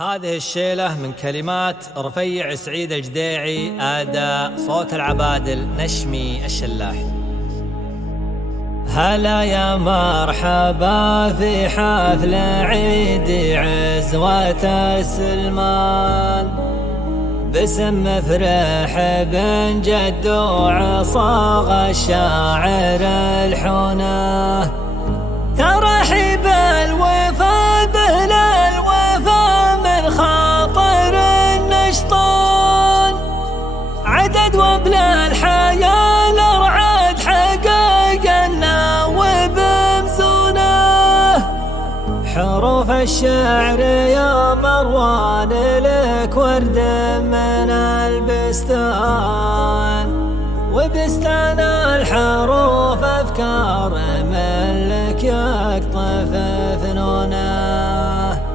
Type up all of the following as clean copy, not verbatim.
هذه الشيلة من كلمات رفيع سعيد الجديعي، أداء صوت العبادل نشمي الشلاح. هلا يا مرحبا في حفل عيد عزوة السلمان، باسم مفرح بن جدو عصاغ الشاعر الحناه، ترحيب الوفا به للوفا من خاطر النشطان، عدد وابل الحياة الارعاد حققنا وبمزونه، حروف الشعر يا مروان لك ورد من البستان، وبستان الحروف أفكار من لك يقطف فنونه.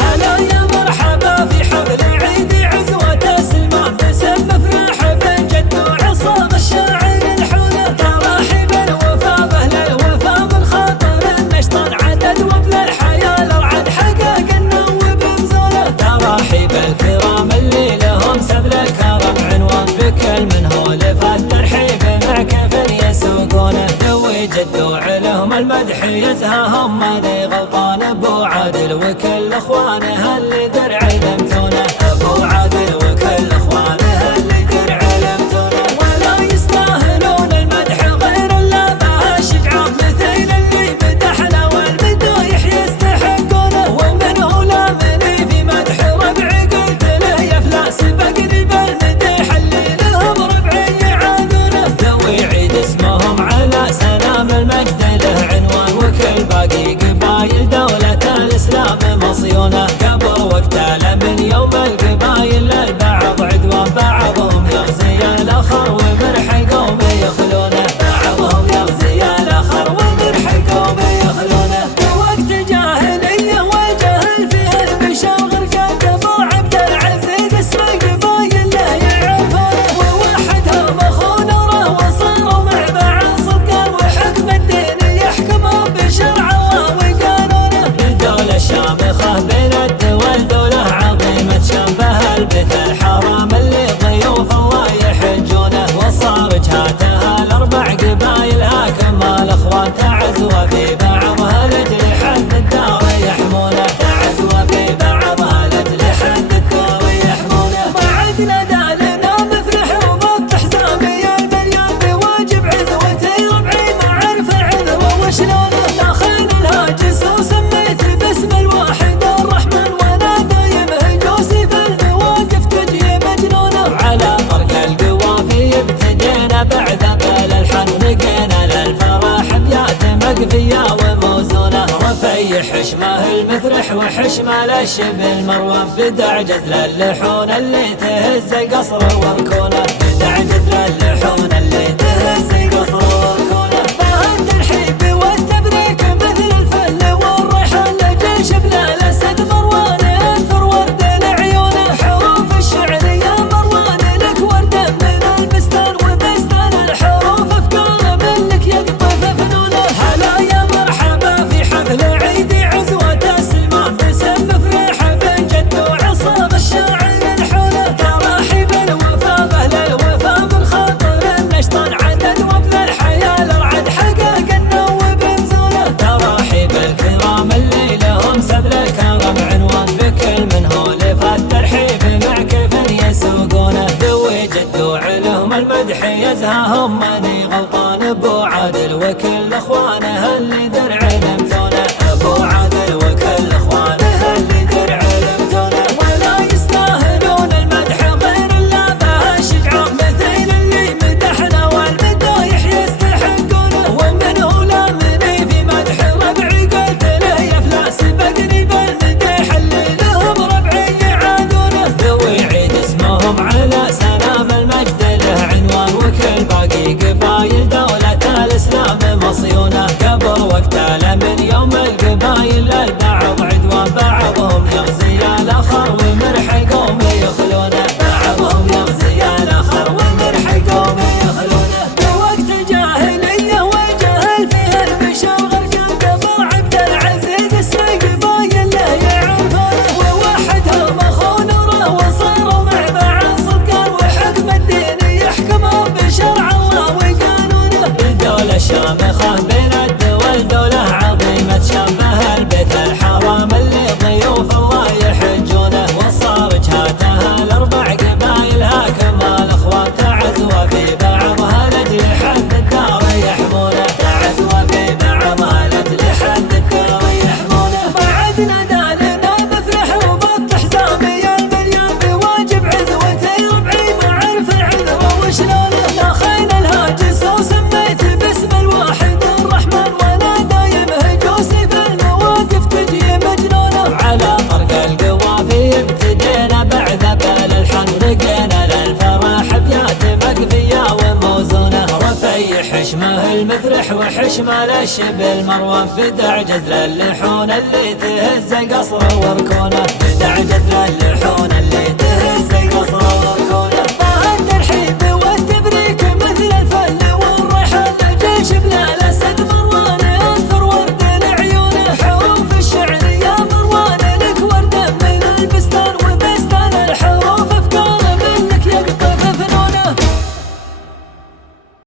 هلا يا مرحبا في حفل عيد عزوة السلمان، باسم مفرح بن جدو عصاغ الشاعر الحناه، ترحيب الوفا به للوفا من خاطر النشطان، عدد وابل الحياة الارعد حققنا وبمزونه، ترحيب الكرام اللي لهم سبل الكرم عنوان بكل من هولف الترحيب مع كيف يسوقونه، ذوي جدو عليهم المدح يزهاهم ما ذي غلطان، ابو عادل وكل اخوانه اللي درع لمتونه، ابو عادل وكل اخوانه اللي درع لمتونه، ولا يستاهلون المدح غير الا ما الشجعان، مثل اللي مدحنا والمدايح يستحقونه، ومن هو لامني في مدح ربعي قلت له يا فلاس بقري بالمديح اللي لهم ربعي يعادونه، ذوي عيد اسمهم على سلام المجد له عنوان، وكل باقي قبايل دولة الإسلام مصيونة، قبل وقتها من يوم القبايل للبعض عدوان، بعضهم يغزي الآخر ومرح قوم يخلونه، بعضهم يغزي الآخر ومرح قوم يخلونه، وقت الجاهلية والجهل فيه البشر غرقت، أبو عبد العزيز اسم القبايل لا يعرفونه، ووحدهم أخو نوره وصاروا مع بعض صدقا، وحكم الدين يحكموا بشرع الله وقانونه، الدولة الشامخة بين الدول دولة عظيمة شبه البيت الحرام اللي ضيوف الله يحجونه، وصار جهاتها الاربع قبايل كمال اخوان، تعزوا في بعضها لاجل حد الدار يحمونه، تعزوا في بعضها لاجل حد الدار يحمونه، بعدنا دالنا مفرح وبالتحزامي المليان بواجب عزوتي ربعي ما عرف عذره وشلونه، داخل الهاجس وسميت باسم الواحد الرحمن، وانا دايم هجوسي في المواقف تجي مجنونه، على طرق القوافي ابتدينا بعد بال الحن، لقينا للفرح ابيات مقفيه وموزونه، رفيع حشمه المفرح وحشمه للشبل مروان، بدع جزل اللحون اللي تهز القصر وركونه، بدع جزل اللحون اللي تهز القصر وركونه، بها الترحيب والتبريك مثل الفل والريحان لجل شبل الاسد مروان انثر ورد لعيونه، حروف الشعر يا مروان لك ورد من البستان، وبستان الحروف افكار من لك يقطف فنونه، هلا يا مرحبا في حفل عيد عزوة السلمان، باسم مفرح بن جدو عصاغ الشاعر الحناه، ترحيب الوفا به للوفا من خاطر النشطان، عدد وابل الحياة الارعد حققنا وبمزونه، ترحيب الكرام اللي لهم سبل الكرم عنوان، بكل من هولف الترحيب مع كيف يسوقونه، ذوي جدو عليهم المدح يزهاهم ما ذي غلطان، ابو عادل وكل اخوانه اللي درع لمتونه، ابو عادل وكل اخوانه اللي درع لمتونه، ولا يستاهلون المدح غير الا ما الشجعان، مثل اللي مدحنا والمدايح يستحقونه، ومن هو لامني في مدح ربعي قلت له يا فلاس بقري بالمديح اللي لهم ربعي يعادونه، ذوي عيد اسمهم على سلام المجد له عنوان، وكل باقي قبايل دولة الإسلام مصيونة، قبل وقتها شامخة بين الدول دولة عظيمة شبه البيت الحرام اللي ضيوف الله يحجونه وصار جهاتها الأربع قبايلها كمال اخوان تعزوة في بعضها لاجل حد الدار يحمونه تعزوة في بعضها لاجل حد الدار يحمونه بعد ندالنا بفرح وبالتحزامي المليان بواجب عزوتي ربعي ما عرف عذره وشلونه داخل الهاجس وسميت باسم الواحد الرحمن وانا دايم هجوسي في المواقف تجي مجنونه على طرق القوافي ابتدينا بعد بال الحن لقينا للفرح ابيات مقفيه وموزونه رفيع حشمه المفرح وحشمه للشبل مروان بدع جزل اللحون اللي تهز قصره وركونه بدع جزل اللحون